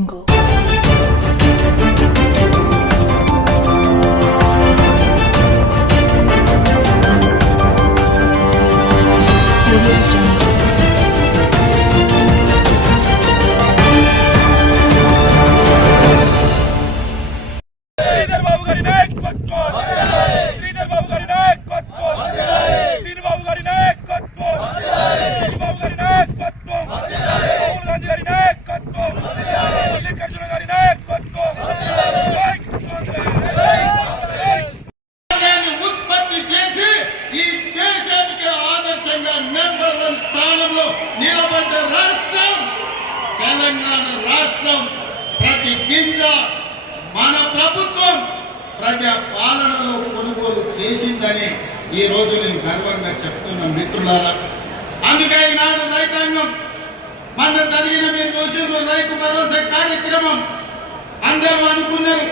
Jungle. Telangana రాష్ట్రం ప్రతి గింజ మన ప్రభుత్వం ప్రజా పాలనలో కొనుగోలు చేసిందని ఈ రోజు నేను గర్వంగా చెప్తున్నాను మిత్రులారా. అందుకే ఈనాడు రైతాంగం మన జరిగిన మీరు చూసిన రైతు భరోసా కార్యక్రమం. అందరూ అనుకున్నారు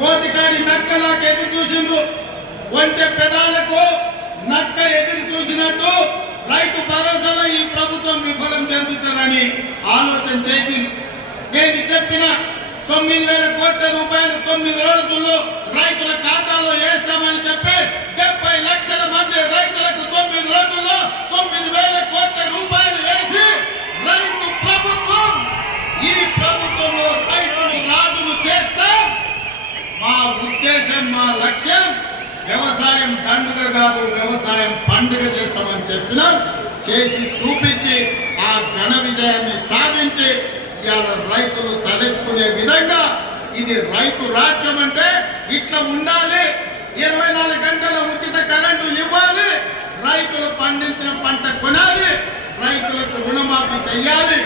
కోతికాడి నక్కలాగా ఎదురు చూసిండ్రు. వంటి పెదాలకు నక్క ఎదురు చూసినట్టు రైతు భరోసాలో ఈ ప్రభుత్వం చెందుతుందని ఆలోచన చేసి నేను చెప్పిన తొమ్మిది వేల కోట్ల రూపాయలు తొమ్మిది రోజుల్లో రైతుల ఖాతాలో వేస్తామని చెప్పి డెబ్బై లక్షల మంది రైతులకు తొమ్మిది రోజుల్లో తొమ్మిది వేల కోట్ల రూపాయలు వేసి రైతు ప్రభుత్వం ఈ ప్రభుత్వంలో రైతులు రాజులు చేస్తే మా ఉద్దేశం మా లక్ష్యం వ్యవసాయం దండుగ కాదు వ్యవసాయం పండుగ చేస్తామని చెప్పినాం. చేసి చూపించి ఘన విజయాన్ని సాధించి ఇవాళ రైతులు తలెత్తుకునే విధంగా ఇది రైతు రాజ్యం అంటే ఇట్లా ఉండాలి. ఇరవై నాలుగు గంటల ఉచిత కరెంటు ఇవ్వాలి. రైతులు పండించిన పంట కొనాలి. రైతులకు రుణమాఫీ చేయాలి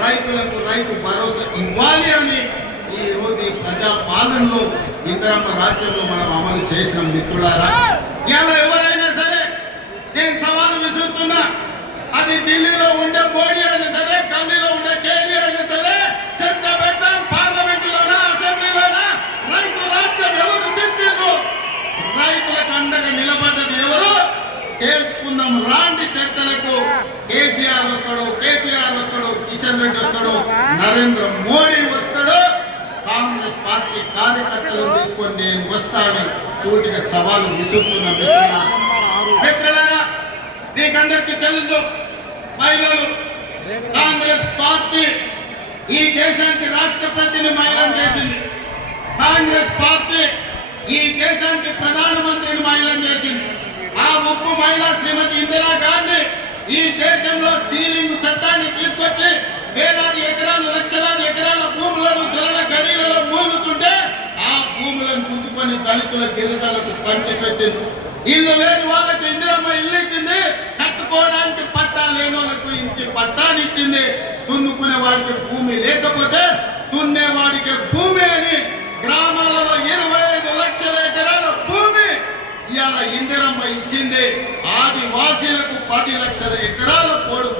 రైతులకు రైతు భరోసా ఇవ్వాలి అని ఈ రోజు ఈ ప్రజా పాలనలో ఇందిరమ్మ రాజ్యంలో మనం అమలు చేసిన మిత్రులారా ఇలా ఎవరైనా సరే నేను సవాలు విసురుతున్నా అది ఢిల్లీలో ఉండే మోడీ అయినా సరే ఢిల్లీలో ఉండే కేంద్రీయ అయినా సరే చర్చ పెడతాం పార్లమెంటులోనా అసెంబ్లీలోనా రైతు రాజ్యం ఎవరు తెచ్చిండ్రు రైతులకు అండగా నిలబడ్డది ఎవరు తేల్చుకుందాం రాండి చర్చలకు కేసీఆర్ వస్తాడు కేటీఆర్ వస్తాడు కిషన్ రెడ్డి వస్తాడు నరేంద్ర మోడీ వస్తాడు కాంగ్రెస్ పార్టీ కార్యకర్తలను తీసుకొని నేను వస్తాను సూటిగా సవాలు విసురుతున్నా మిత్రులారా. మిత్రులారా తెలుసు మహిళలు కాంగ్రెస్ పార్టీ ఈ దేశానికి రాష్ట్రపతిని మహిళను చేసింది కాంగ్రెస్ పార్టీ ఈ దేశానికి ప్రధానమంత్రిని మహిళను చేసింది ఆ ముప్పు మహిళా శ్రీమతి ఇందిరా గాంధీ ఈ దేశంలో సీలింగ్ చట్టాన్ని తీసుకొచ్చి వేలాది ఎకరాలు లక్షలాది ఎకరాల భూములను దొరల గడిలలో మూలుగుతుంటే ఆ భూములను పుచ్చుకొని దళితుల గిరిజనులకు పంచిపెట్టింది ఇల్లు లేని వాళ్ళకి ఇందిరమ్మ ఇల్లు ఇచ్చింది కట్టుకోవడానికి పట్టా లేని వాళ్ళకు ఇంటి పట్టాలు ఇచ్చింది. దున్నుకునే వాడికి భూమి లేకపోతే దున్నేవాడికి భూమి అని గ్రామాలలో ఇరవై ఐదు లక్షల ఎకరాల భూమి ఇవాళ ఇందిరమ్మ ఇచ్చింది. ఆదివాసీలకు పది లక్షల ఎకరాల పోడు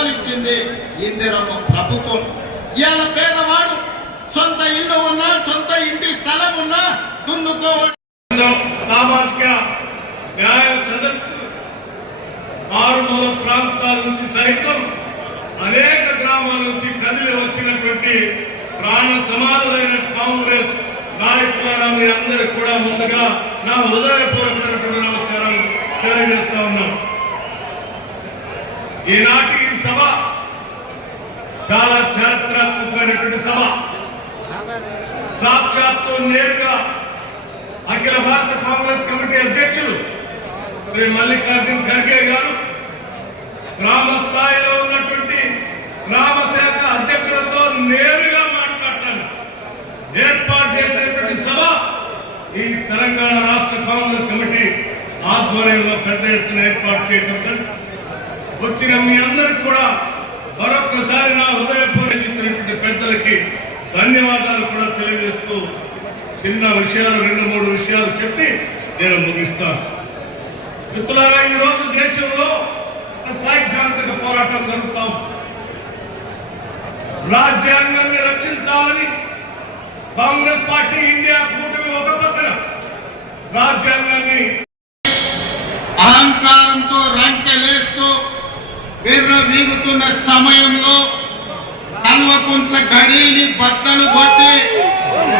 పట్టాలు ఇచ్చింది ఇందిరమ్మ ప్రభుత్వం. ఇవాళ పేదవాడు సొంత ఇల్లు ఉన్నా సొంత ఇంటి స్థలం ఉన్నా దున్నుకోవడం. సామాజిక న్యాయ సదస్సు మారుమూల ప్రాంతాల నుంచి సైతం అనేక గ్రామాల నుంచి కదిలి వచ్చినటువంటి ప్రాణ సమానులైన కాంగ్రెస్ నాయకులారా మీ అందరికి కూడా ముందుగా నా హృదయపూర్వకమైనటువంటి నమస్కారాలు తెలియజేస్తా ఉన్నాం ఈనాటి సభ. చాలా చారిత్రాత్మకమైనటువంటి సభ. సాక్షాత్తు నేరుగా అఖిల భారత కాంగ్రెస్ కమిటీ అధ్యక్షులు శ్రీ మల్లికార్జున్ ఖర్గే గారు గ్రామ స్థాయిలో ఉన్నటువంటి గ్రామ శాఖ అధ్యక్షులతో నేరుగా మాట్లాడతాను ఏర్పాటు చేసినటువంటి సభ ఈ తెలంగాణ రాష్ట్ర కాంగ్రెస్ కమిటీ ఆధ్వర్యంలో పెద్ద ఎత్తున ఏర్పాటు చేయడం వచ్చిన మీ అందరికి కూడా మరొక్కసారి నా హృదయపూర్వకించినటువంటి పెద్దలకి ధన్యవాదాలు కూడా తెలియజేస్తూ చిన్న విషయాలు రెండు మూడు విషయాలు చెప్పి నేను ముగిస్తాను. మిత్రులారా ఈ రోజు దేశంలో ఒక సైద్ధాంతిక పోరాటం జరుగుతాం. రాజ్యాంగాన్ని రక్షించాలని కాంగ్రెస్ పార్టీ ఇండియా కూటమి ఒక పక్కన రాజ్యాంగాన్ని అహంకారంతో రంకెలే వీగుతున్న సమయంలో కల్వకుంట్ల గడిని బద్దలు కొట్టి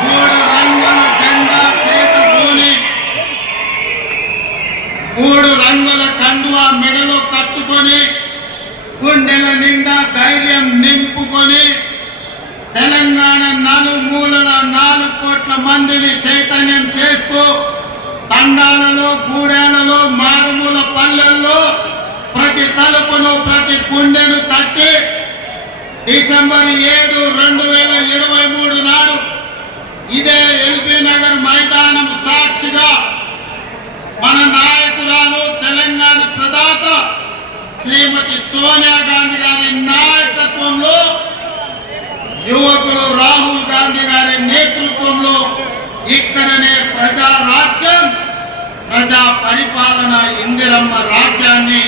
మూడు రంగుల జెండా చేతుకొని మూడు రంగుల కండువా మెడలో కట్టుకొని గుండెల నిండా ధైర్యం నింపుకొని తెలంగాణ నలుమూలల నాలుగు కోట్ల మందిని చైతన్యం చేస్తూ తండాలలో గూడెలలో మారుమూల పల్లెల్లో ప్రతి తలుపును ప్రతి గుండెను తట్టి డిసెంబర్ ఏడు రెండు వేల ఇరవై మూడు నాడు ఇదే ఎల్బీ నగర్ మైదానం సాక్షిగా మన నాయకురాలు తెలంగాణ ప్రదాత శ్రీమతి సోనియా గాంధీ గారి నాయకత్వంలో యువకులు రాహుల్ గాంధీ గారి నేతృత్వంలో ఇక్కడనే ప్రజా రాజ్యం ప్రజా పరిపాలన ఇందిరమ్మ రాజ్యాన్ని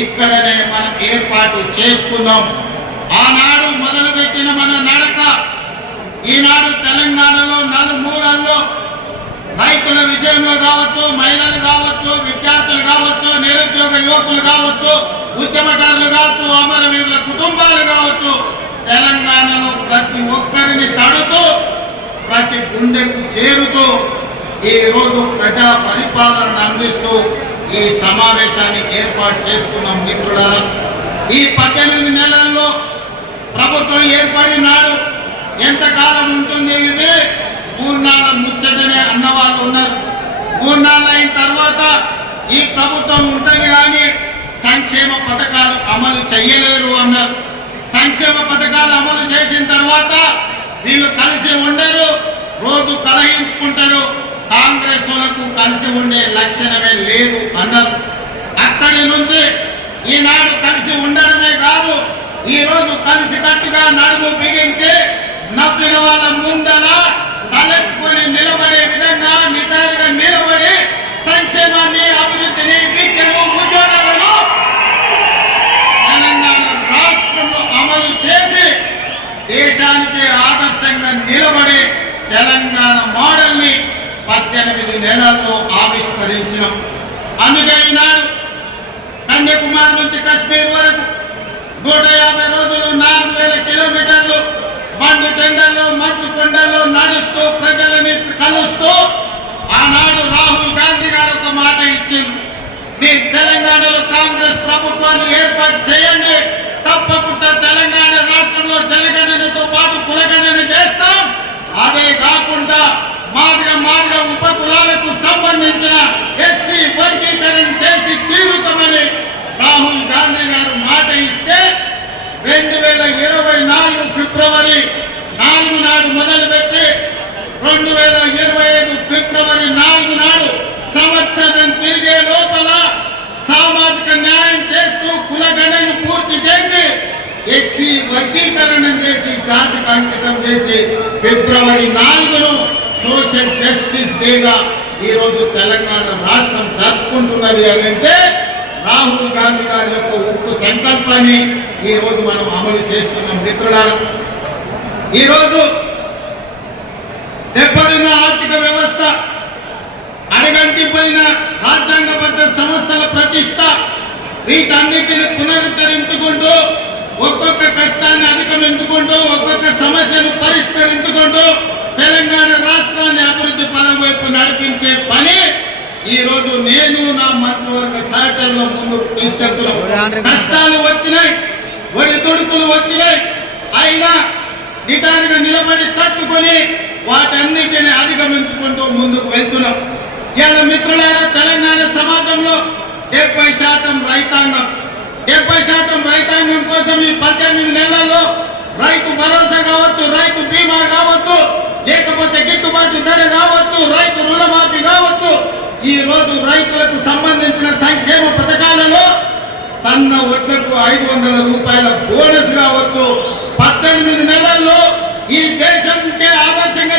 ఇక్కడనే మనం ఏర్పాటు చేసుకున్నాం ఆనాడు మొదలుపెట్టిన మన నడక ఈనాడు తెలంగాణలో నలుమూలల్లో రైతుల విషయంలో కావచ్చు మహిళలు కావచ్చు విద్యార్థులు కావచ్చు నిరుద్యోగ యువకులు కావచ్చు ఉద్యమకారులు కావచ్చు అమరవీరుల కుటుంబాలు కావచ్చు తెలంగాణలో ప్రతి ఒక్కరిని తడుతూ ప్రతి గుండెకు చేరుతూ ఈ రోజు ప్రజా పరిపాలన అందిస్తూ ఈ సమావేశాన్ని ఏర్పాటు చేసుకున్నాం మిత్రులారా ఈ పద్దెనిమిది నెలల్లో ప్రభుత్వం ఏర్పడినాడు. ఎంతకాలం ఉంటుంది ఇది? మూర్నాళ్ళ ముచ్చటనే అన్నవాళ్ళు ఉన్నారు. మూర్నాళ్ళు అయిన తర్వాత ఈ ప్రభుత్వం ఉంటుంది కానీ సంక్షేమ పథకాలు అమలు చేయలేరు అన్నారు. సంక్షేమ పథకాలు అమలు చేసిన తర్వాత వీళ్ళు కలిసి ఉండరు రోజు కలహించుకుంటారు. కాంగ్రెస్ వాళ్ళకు కలిసి ఉండే లక్షణమే లేదు అన్నారు. అక్కడి నుంచి ఈనాడు కలిసి ఉండడమే కాదు ఈ రోజు కలిసి కట్టుగా నడుము బిగించి నప్పిన వాళ్ళ ముందల తలెత్తుకొని నిలబడే విధంగా నిటారుగా నిలబడి సంక్షేమాన్ని అభివృద్ధిని విద్యను ఉద్యోగాలను తెలంగాణ రాష్ట్రంలో అమలు చేసి దేశానికి ఆదర్శంగా నిలబడి తెలంగాణ పద్దెనిమిది నెలల్లో ఆవిష్కరించినాం. అందుకే ఈనాడు కన్యాకుమారి నుంచి కశ్మీర్ వరకు నూట యాభై రోజులు నాలుగు వేల కిలోమీటర్లు బండి టెండర్లు మంచు కొండల్లో నడుస్తూ ప్రజలని కలుస్తూ ఆనాడు రాహుల్ గాంధీ గారు ఒక మాట ఇచ్చింది మీ తెలంగాణలో కాంగ్రెస్ ప్రభుత్వాన్ని ఏర్పాటు చేయండి. తప్పకుండా తెలంగాణ రాష్ట్రంలో జనగణనతో పాటు కులగణన చేస్తాం అదే కాకుండా మాదిగ మాదిగ ఉప కులాలకు సంబంధించిన ఎస్సీ వర్గీకరణ చేసి తీరుతామని రాహుల్ గాంధీ గారు మాట ఇస్తే రెండు వేల ఇరవై నాలుగు ఫిబ్రవరి నాలుగు నాడు మొదలుపెట్టి రెండు వేల ఇరవై ఐదు ఫిబ్రవరి నాలుగు నాడు సంవత్సరం తిరిగే లోపల సామాజిక న్యాయం చేస్తూ కులగణను పూర్తి చేసి ఎస్సీ వర్గీకరణ చేసి జాతికి అంకితం చేసి ఫిబ్రవరి నాలుగును సోషల్ జస్టిస్ డేగా ఈరోజు తెలంగాణ రాష్ట్రం జరుపుకుంటున్నది అని అంటే రాహుల్ గాంధీ గారి యొక్క ఉప్పు సంకల్పాన్ని ఈ రోజు మనం అమలు చేస్తున్నాం మిత్రులారా. ఈరోజు దెబ్బతిన్న ఆర్థిక వ్యవస్థ అడగంటిపోయిన రాజ్యాంగబద్ధ సంస్థల ప్రతిష్ట వీటన్నిటిని పునరుద్ధరించుకుంటూ ఒక్కొక్క కష్టాన్ని అధిగమించుకుంటూ ఒక్కొక్క సమస్యను పరిష్కరించుకుంటూ తెలంగాణ రాష్ట్రాన్ని అభివృద్ధి పదం వైపు నడిపించే పని ఈ రోజు నేను నా మంత్రివర్గ సహచరుల ముందు తీసుకెళ్తున్నాం. కష్టాలు వచ్చినాయి ఒడి తుడుకులు వచ్చినాయి. అయినా నిటారుగా నిలబడి తట్టుకొని వాటన్నిటిని అధిగమించుకుంటూ ముందుకు వెళ్తున్నాం. ఇలా మిత్రులారా తెలంగాణ సమాజంలో డెబ్బై శాతం రైతాంగం. డెబ్బై శాతం రైతాంగం కోసం ఈ పద్దెనిమిది నెలల్లో రైతు భరోసా కావచ్చు రైతు బీమా కావచ్చు లేకపోతే గిట్టుబాటు ధర కావచ్చు రైతు రుణమాఫీ కావచ్చు. ఈ రోజు రైతులకు సంబంధించిన సంక్షేమ పథకాలలో సన్న ఒడ్లకు ఐదు వందల రూపాయల బోనస్ కావచ్చు. పద్దెనిమిది నెలల్లో ఈ దేశం ఆదర్శంగా